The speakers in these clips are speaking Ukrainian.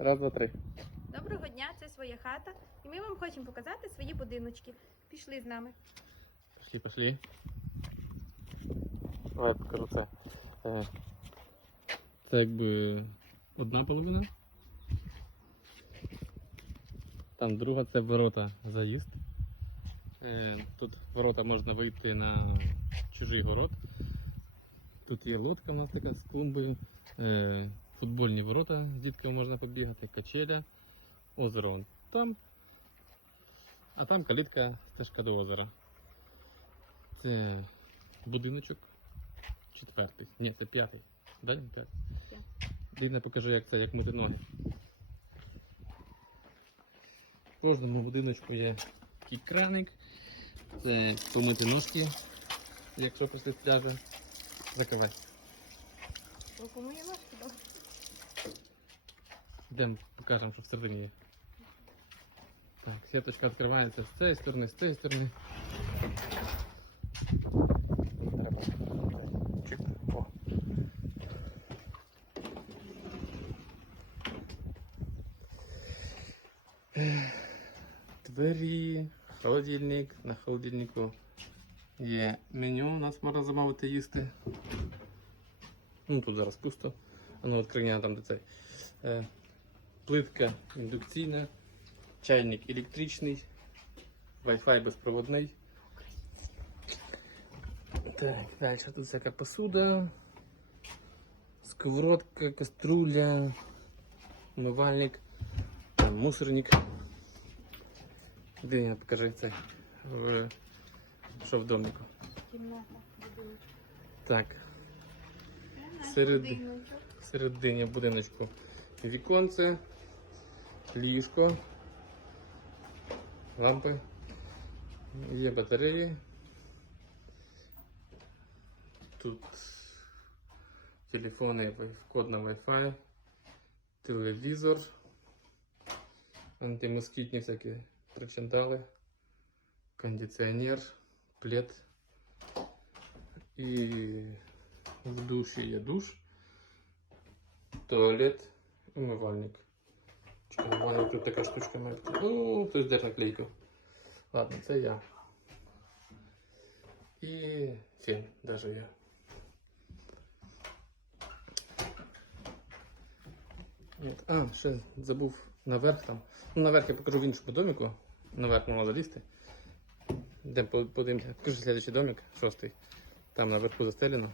Раз, два, три. Доброго дня, це своя хата, і ми вам хочемо показати свої будиночки. Пішли з нами. Пішли, пішли. Давай покажу це. Е, Це якби одна половина. Там друга це ворота заїзд. Е, Тут ворота можна вийти на чужий город. Тут є лодка у нас така з клумбою, е, футбольні ворота, з дітками можна побігати, качеля, озеро вон там. А там калітка стежка до озера. Це будиночок четвертий. Ні, це п'ятий. Далі п'ятий. Дивно покажу, як це, як мити ноги. В кожному будиночку є такий краник. Це помити ножки, якщо після пляжу. Закривай. Пропоную ножки, добре. Йдемо покажемо, що всередині є. Так, сіточка відкривається з цієї сторони, з цієї сторони. Двері, холодильник. На холодильнику є меню, у нас можна замовити їсти. Ну тут зараз пусто. Воно відкриття там де цей. Плитка індукційна, чайник електричний, Wi-Fi безпроводний. Так, далі тут всяка посуда, сковородка, каструля, умивальник, мусорник. Де я покажи це, в- що в домику. Кімната. Так, Серед- будиночок. будиночку віконце, ліжко, лампи, є батареї. Тут телефони, код на Wi-Fi, телевізор, антимоскітні всякі причандали, кондиціонер, плед. І в душі є душ туалет, умивальник. Умивальник тут така штучка бути. Ну, хтось де наклейку. Ладно, це я. І фен даже я. А, ще забув наверх там. Ну, наверх я покажу в іншому домику. Наверх можна залізти. Де подивимося. Покажу следующий домик, шостий. Там наверху застелено.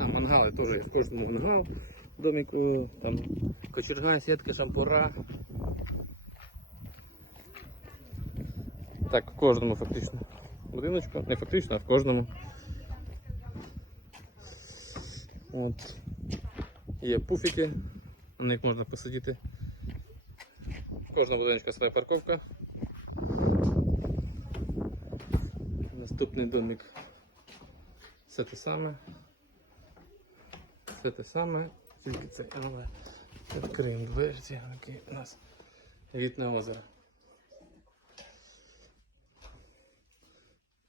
А, мангали теж є в кожному мангал домику, там кочерга, сітка, шампура. Так, в кожному фактично. Будиночку, не фактично, а в кожному. От. Є пуфіки, на них можна посидіти. В кожного будиночка своя парковка. Наступний домик все те саме. Все те саме, тільки це але відкриємо дверці, які у нас від на озеро.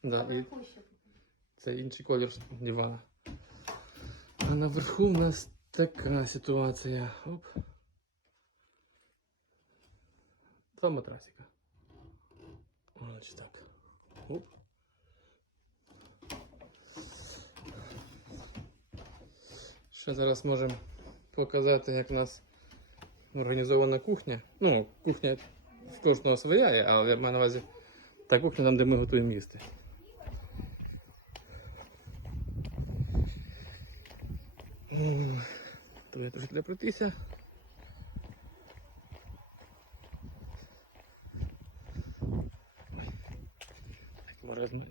Да, і це інший колір дивана. А наверху у нас така ситуація. Оп. Два матрасика. Значить так. Оп. Ще зараз можемо показати, як у нас організована кухня. Ну, кухня в кожного своя, але я маю на увазі та кухня там, де ми готуємо їсти. Трошки для пройтися. Ой. Так, морозно,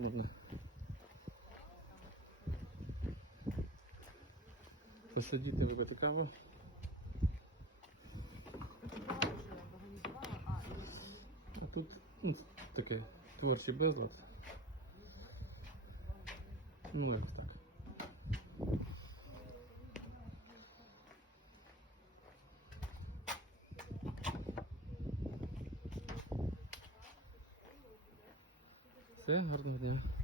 Можна. Посидіти випити каву. А тут ну, таке творчий безлад. Ну, ось так. Все, гарного дня.